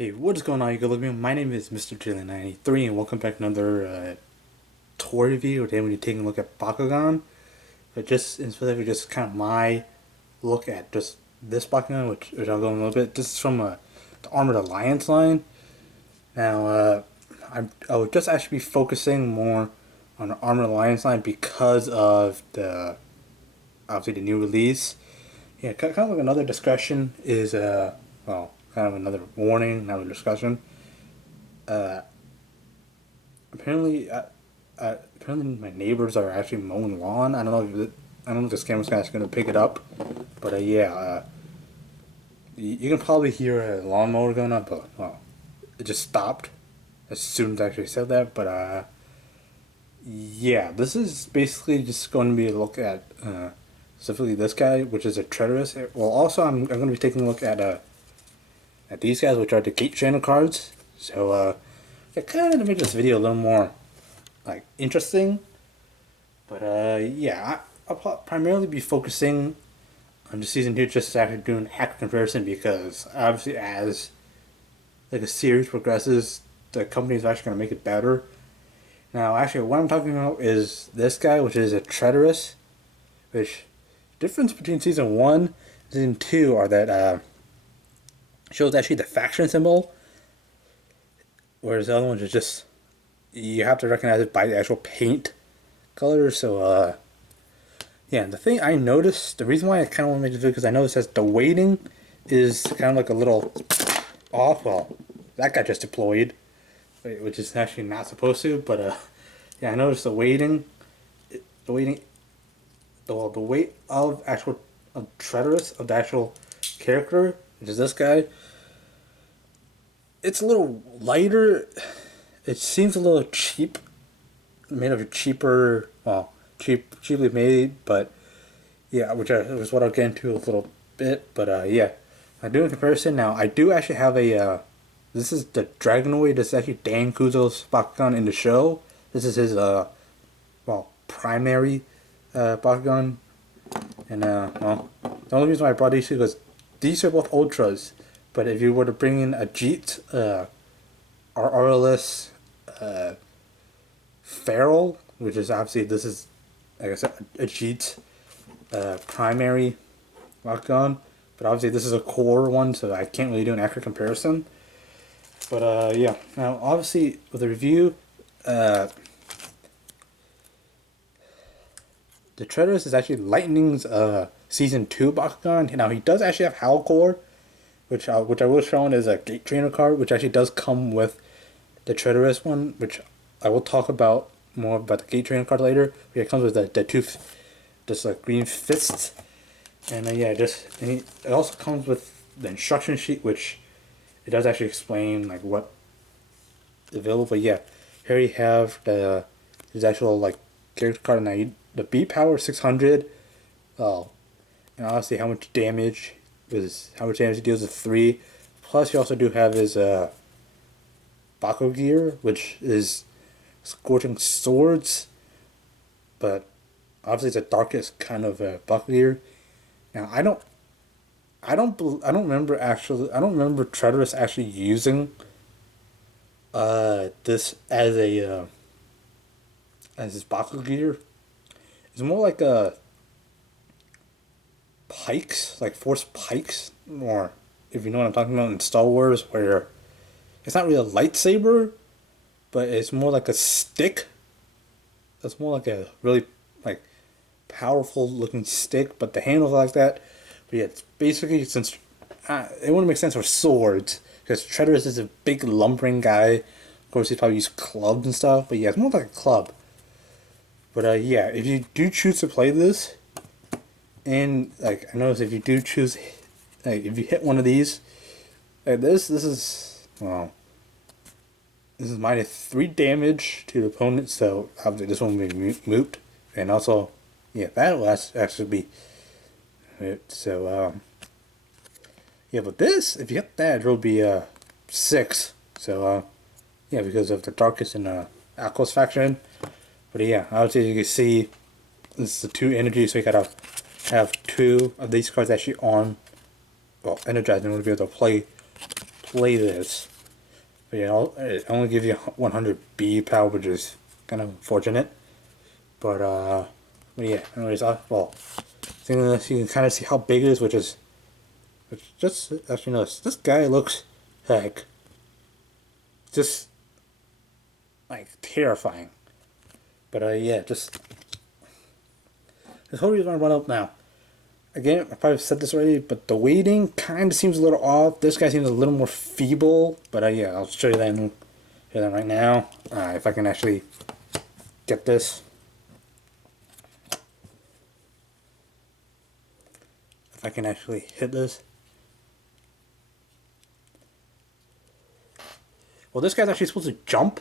Hey, what is going on, you good looking? My name is Mr. Jillian93 and welcome back to another tour review. Today we're going to be taking a look at Bakugan. But just in specific, just kind of my look at just this Bakugan, which I'll go in a little bit. This is from the Armored Alliance line. Now, I would just actually be focusing more on the Armored Alliance line because of obviously the new release. Yeah, kind of like another discussion is, well, kind of another warning, another discussion. Uh, apparently, apparently my neighbors are actually mowing lawn. I don't know if this camera's actually gonna pick it up, but yeah, you can probably hear a lawnmower going up, but well, it just stopped as soon as I actually said that. But yeah, this is basically just going to be a look at specifically this guy, which is a Tretorous. Well, also I'm going to be taking a look at these guys, which are the gate trainer cards. So yeah, kind of to make this video a little more like interesting. But yeah, I'll primarily be focusing on the season 2, just actually doing hacker comparison, because obviously as like a series progresses, the company is actually going to make it better. Now, actually, what I'm talking about is this guy, which is a Tretorous, which difference between season 1 and season 2 are that shows actually the faction symbol, whereas the other ones is just, you have to recognize it by the actual paint color. So yeah, the thing I noticed, the reason why I kind of want to make this video, because I noticed that the weighting is kind of like a little off. Well, that got just deployed, which is actually not supposed to. But yeah, I noticed the weighting, the weight of actual Tretorous, of the actual character, which is this guy. It's a little lighter. It seems a little cheap, made of a cheaper, well, cheaply made, but yeah, which was what I'll get into a little bit. But yeah, I'm doing a comparison now. I do actually have a. This is the Dragonoid. This is actually Dan Kuzo's Bakugan in the show. This is his well, primary Bakugan, and well, the only reason why I brought these two was these are both ultras. But if you were to bring in a Jeet, RRLS, Feral, which is obviously, this is, like I said, a Jeet primary Bakugan, but obviously this is a core one, so I can't really do an accurate comparison. But yeah, now obviously with the review, the Tretorous is actually Lightning's season 2 Bakugan. Now he does actually have Howl Core, which I will show as a gate trainer card, which actually does come with the Tretorous one, which I will talk about more about the gate trainer card later. But it comes with the two, just like green fists, and yeah, it also comes with the instruction sheet, which it does actually explain like what is available. But yeah, here you have his actual like character card. Now the B power 600, oh, and obviously how much damage he deals with 3. Plus, you also do have his Baku gear, which is Scorching Swords, but obviously it's the darkest kind of Baku gear. Now, I don't remember Tretorous actually using this as a as his Baku gear. It's more like a pikes, like force pikes, or if you know what I'm talking about in Star Wars, where it's not really a lightsaber, but it's more like a stick. It's more like a really like powerful looking stick, but the handle's like that. But yeah, it's basically, since it wouldn't make sense for swords, because Tretorous is a big lumbering guy. Of course, he's probably used clubs and stuff, but yeah, it's more like a club. But yeah, if you do choose to play this, and like I noticed, if you do choose, like if you hit one of these, like this is, well, this is -3 damage to the opponent, so obviously this one will be moot, and also, yeah, that will actually be moot. So yeah, but this, if you hit that, it'll be 6. So yeah, because of the darkest and Aquos faction. But yeah, obviously you can see this is the 2 energies, so you gotta have 2 of these cards actually on, well, energized in order to be able to play play this. But yeah, it only gives you 100 B power, which is kind of unfortunate. But yeah, anyways, well, seeing this, you can kind of see how big it is, which just actually notice this guy looks like just like terrifying. But yeah, just this whole reason I run up now. Again, I probably said this already, but the weighting kind of seems a little off. This guy seems a little more feeble, but yeah, I'll show you that right now. If I can actually get this. If I can actually hit this. Well, this guy's actually supposed to jump.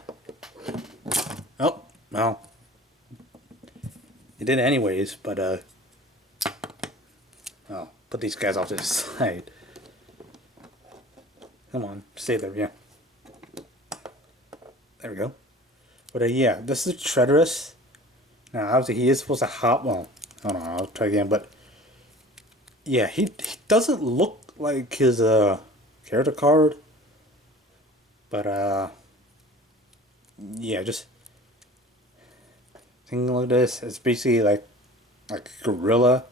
Oh, well. He did it anyways, but I'll put these guys off to the side. Come on, stay there, yeah. There we go. But yeah, this is Tretorous. Now, obviously, he is supposed to hop. Well, I don't know, I'll try again, but yeah, he doesn't look like his character card. But yeah, just thinking like this, it's basically like gorilla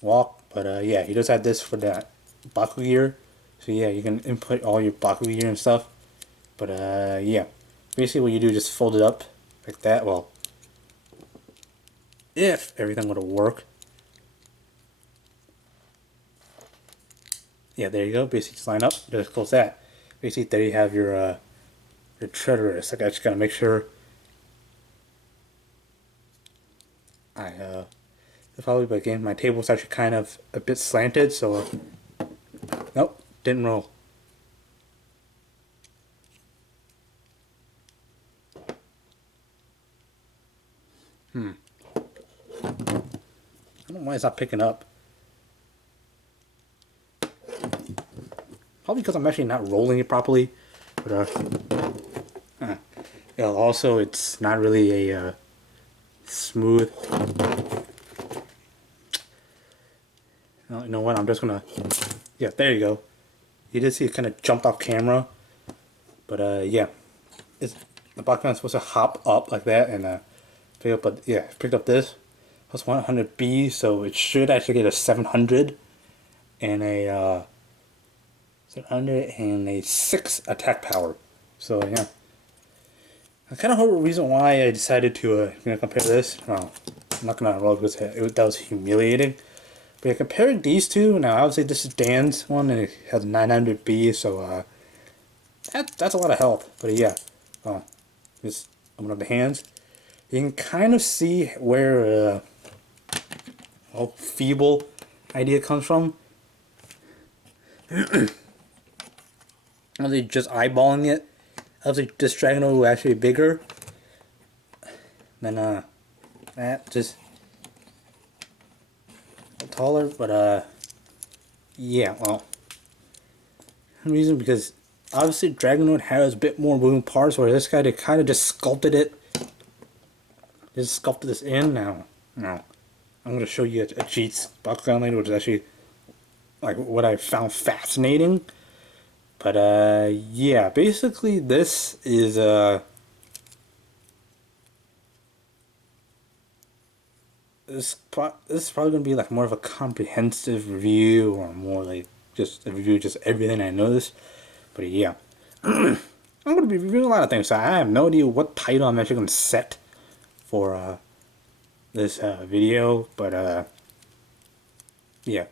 walk. But yeah, he does have this for that Baku gear. So yeah, you can input all your Baku gear and stuff. But yeah, basically what you do is just fold it up like that. Well, if everything would work. Yeah, there you go. Basically just line up, just close that. Basically there you have your Tretorous. Like, I just gotta make sure probably, but again, my table's actually kind of a bit slanted, so nope, didn't roll. I don't know why it's not picking up. Probably because I'm actually not rolling it properly. But yeah, also it's not really a smooth. You know what? I'm just gonna. Yeah, there you go. You did see it kind of jumped off camera, but yeah, the Bakugan's supposed to hop up like that and pick up. But yeah, picked up this plus 100B, so it should actually get a 700 and a 6 attack power. So yeah, I kind of hope the reason why I decided to compare this. Well, I'm not gonna roll because that was humiliating. But yeah, comparing these two, now obviously this is Dan's one and it has 900B, so that's a lot of health. But yeah, just open up the hands. You can kind of see where feeble idea comes from. Obviously just eyeballing it. Obviously this Dragonoid was actually bigger than that, just taller, but yeah, well, reason because obviously Dragonoid has a bit more moving parts, where this guy, they kind of just sculpted it, just sculpted this in. Now I'm going to show you a cheats Bakugan later, which is actually like what I found fascinating. But yeah, basically this is this is probably going to be like more of a comprehensive review, or more like just a review of just everything I noticed. But yeah, I'm going to be reviewing a lot of things, so I have no idea what title I'm actually going to set for this video. But yeah,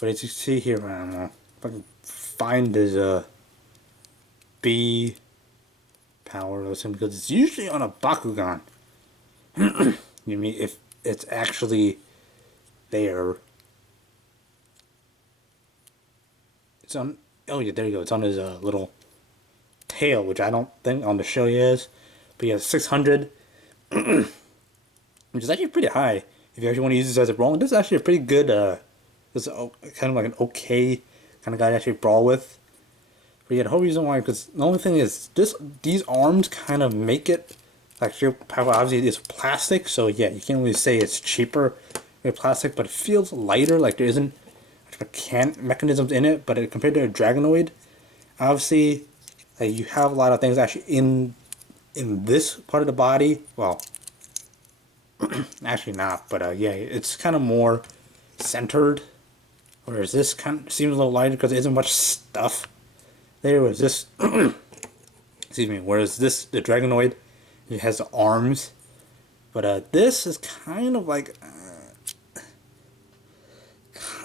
but as you see here, I don't know if I can find this B power or something, because it's usually on a Bakugan. You mean if it's actually there? It's on. Oh yeah, there you go. It's on his little tail, which I don't think on the show he is. But yeah, 600, which is actually pretty high if you actually want to use this as a brawl. This is actually a pretty good. This is kind of like an okay kind of guy to actually brawl with. But yeah, the whole reason why, because the only thing is these arms kind of make it like power. Obviously, it's plastic, so yeah, you can't really say it's cheaper with plastic, but it feels lighter. Like there isn't mechanisms in it, but compared to a Dragonoid, obviously, you have a lot of things actually in this part of the body. Well, actually not, but yeah, it's kind of more centered. Whereas this kind of seems a little lighter because there isn't much stuff there. Was this, excuse me. Whereas this, the Dragonoid, it has the arms, but this is kind of like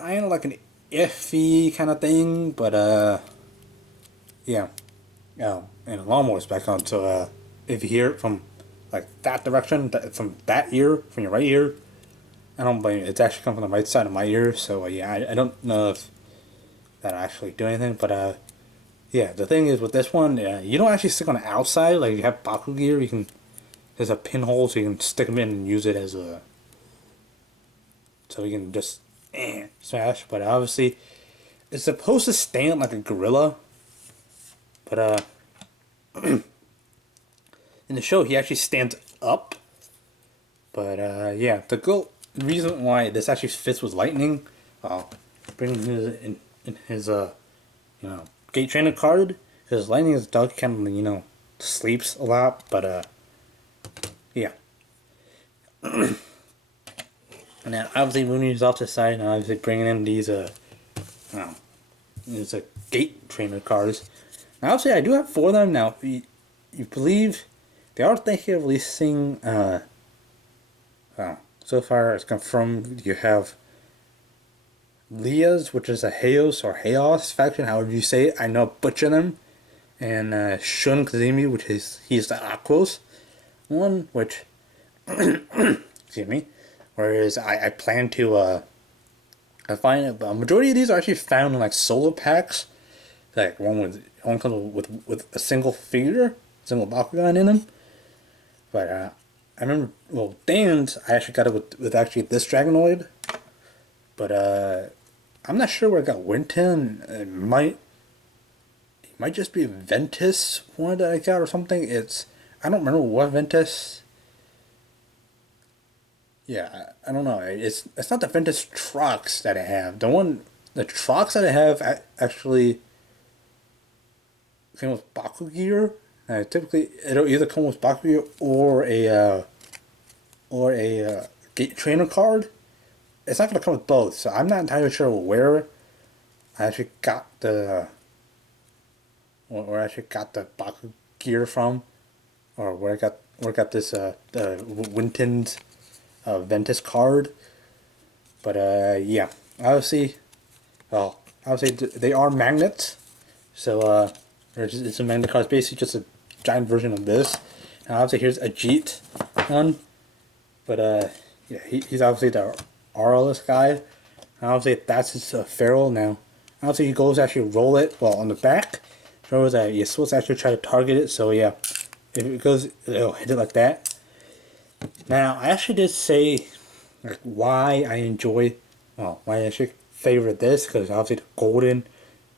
an iffy kind of thing. But yeah. And a lawnmower's back on. So if you hear it from like that direction, from that ear, from your right ear, I don't blame you. It's actually coming from the right side of my ear. So yeah, I don't know if that actually do anything. But yeah, the thing is with this one, you don't actually stick on the outside. Like you have Baku gear, you can there's a pinhole so you can stick them in and use it as a so you can just smash. But obviously, it's supposed to stand like a gorilla. But in the show, he actually stands up. But yeah, the reason why this actually fits with lightning, bringing in his gate trainer card, because lightning is dog kind of sleeps a lot. But yeah, and then obviously moving these off to the side, and obviously bringing in these these gate trainer cards. Now, obviously, I do have 4 of them now. You believe they are thinking of releasing. So far, it's confirmed you have Leah's, which is a Heos or Heos faction, however you say it. I know butcher them, and Shun Kazemi, which is he's the Aquos one, which excuse me. Whereas I plan to I find a majority of these are actually found in like solo packs, like one comes with a single figure, single Bakugan in them. But I remember, well, Dan's, I actually got it with actually this Dragonoid. But I'm not sure where I got Winton. It might just be Ventus one that I got or something. I don't remember what Ventus. Yeah, I don't know. It's not the Ventus trucks that I have. The trucks that I have actually came with Baku gear. Typically, it'll either come with Baku gear or a gate trainer card. It's not gonna come with both, so I'm not entirely sure where I actually got the Baku gear from, or where I got this the Winton's Ventus card. But yeah, obviously, they are magnets, so it's a magnet card. It's basically just a giant version of this. And obviously here's a Jeet one, but yeah, he's obviously the Aurelus guy. And obviously that's his feral now. Obviously he goes to actually roll it, well, on the back, shows that you're supposed to actually try to target it. So yeah, if it goes, it'll hit it like that. Now I actually did say like why I actually favorite this, because obviously the golden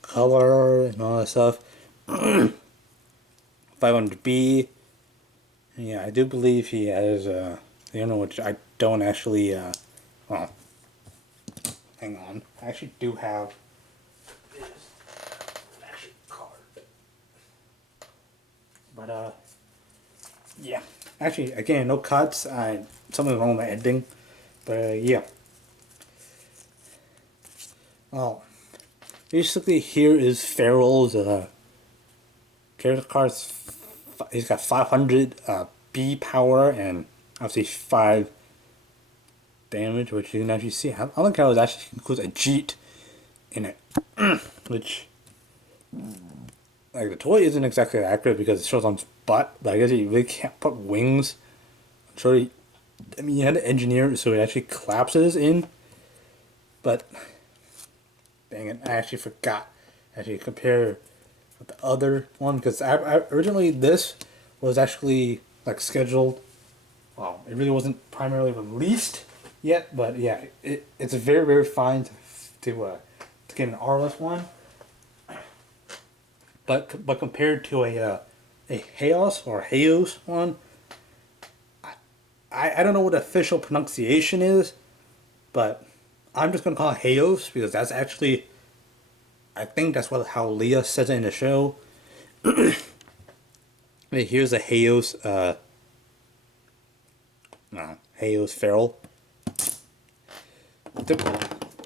color and all that stuff. 500B. Yeah, I do believe he has which I don't actually well, hang on. I actually do have this actually card. But yeah. Actually, again, no cuts. Something's wrong with my editing. But yeah. Well, basically here is Farrell's character cards. He's got 500 B power and obviously 5 damage, which you can actually see. I like how it actually includes a Jeet in it, which like the toy isn't exactly accurate because it shows on his butt, but I guess you really can't put wings. I'm sure you had to engineer it so it actually collapses in, but dang it, I actually forgot actually compare with the other one, because I originally this was actually like scheduled. Well, it really wasn't primarily released yet, but yeah, it's very very fine to get an Arliss one. But compared to a Heos or Heos one, I don't know what the official pronunciation is, but I'm just gonna call it Heos because that's actually I think that's how Leah says it in the show. Here's a Hayos, no, Hayos feral.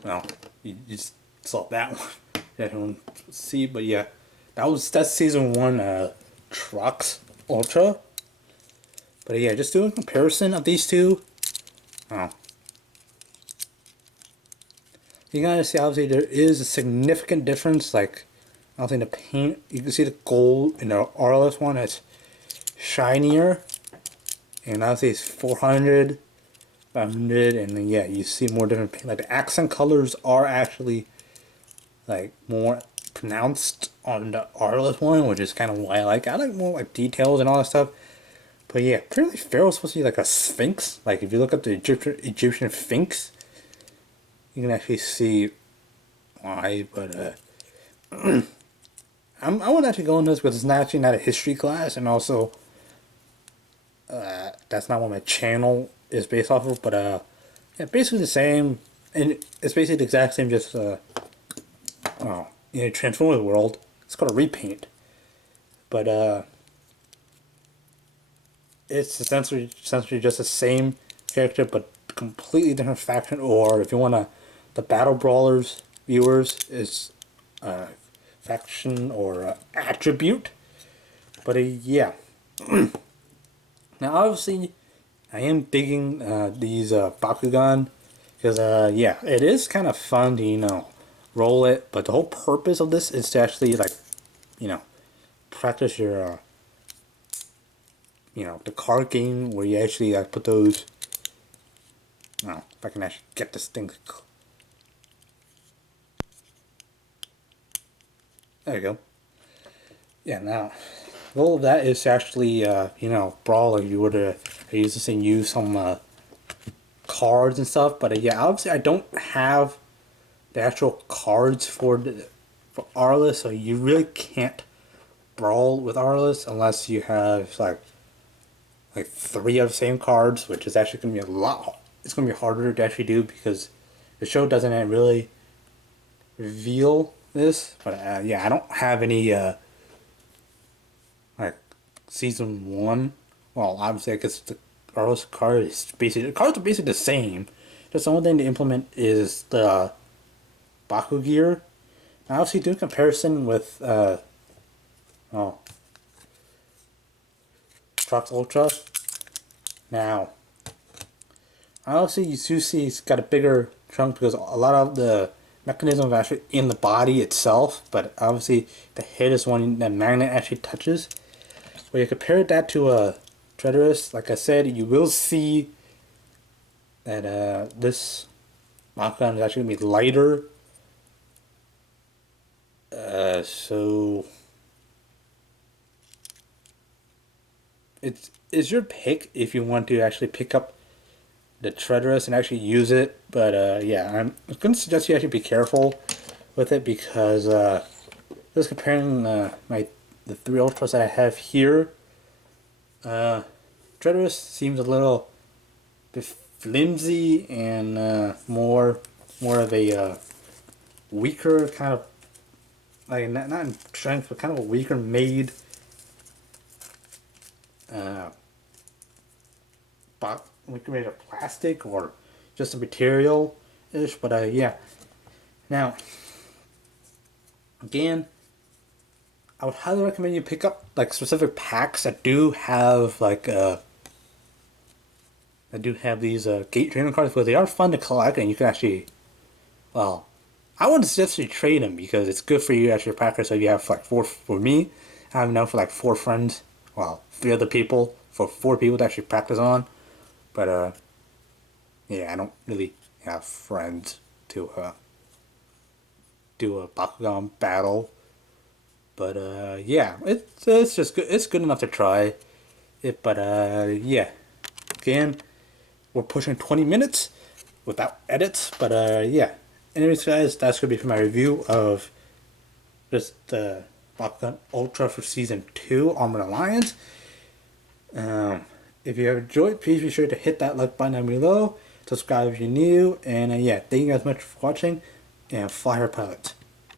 Well, you just saw that one. Everyone see, but yeah, that's season 1. Trucks Ultra. But yeah, just doing a comparison of these two. Oh, you guys see, obviously there is a significant difference. Like, obviously the paint, you can see the gold in the RLS one is shinier, and obviously it's 400, 500, and then yeah, you see more different paint. Like the accent colors are actually like more pronounced on the RLS one, which is kind of why I like more like details and all that stuff. But yeah, apparently Pharaoh's supposed to be like a sphinx. Like if you look at the Egyptian sphinx, you can actually see why. But I wouldn't actually go into this because it's actually not a history class, and also that's not what my channel is based off of. But yeah, basically the same, and it's basically the exact same, just in a Transformers world. It's called a repaint, but it's essentially just the same character, but completely different faction. Or if you wanna, the Battle Brawlers viewers is faction or attribute. But yeah. Now obviously, I am digging these Bakugan because yeah, it is kind of fun to roll it. But the whole purpose of this is to actually like practice your the card game where you actually put those. Now, if I can actually get this thing. There you go. Yeah, now, the goal of that is to actually, brawl, like you were to use this and use some cards and stuff. But yeah, obviously I don't have the actual cards for Arliss, so you really can't brawl with Arliss unless you have like 3 of the same cards, which is actually going to be it's going to be harder to actually do because the show doesn't really reveal this. But yeah, I don't have any like season 1. Well, obviously I guess the Arliss card is basically, the cards are basically the same. Just the only thing to implement is the Baku gear. Now obviously do a comparison with Trucks Ultra. Now, obviously you do see it's got a bigger trunk because a lot of the mechanism is actually in the body itself, but obviously the head is one that magnet actually touches. When you compare that to a Tretorous, like I said, you will see that this Bakugan is actually going to be lighter. So it's your pick if you want to actually pick up the Tretorous and actually use it. But yeah, I'm going to suggest you actually be careful with it because just comparing the 3 Ultras that I have here, Tretorous seems a little bit flimsy and more of a weaker kind of, like not in strength, but kind of a weaker made weaker made of plastic or just a material ish. But yeah, now again, I would highly recommend you pick up like specific packs that do have like these gate training cards, because they are fun to collect and you can actually, well, I wouldn't suggest you trade them because it's good for you as your packer. So you have like 4, for me, I have enough for like 4 friends, well 3 other people, for 4 people to actually practice on. But yeah, I don't really have friends to do a Bakugan battle. But yeah, it's just good. It's good enough to try it. But yeah, again, we're pushing 20 minutes without edits. But yeah, anyways, guys, that's gonna be for my review of just the Bakugan Ultra for season 2, Armored Alliance. If you have enjoyed, please be sure to hit that like button down below. Subscribe if you're new, and yeah, thank you guys much for watching. And Fire Pilot.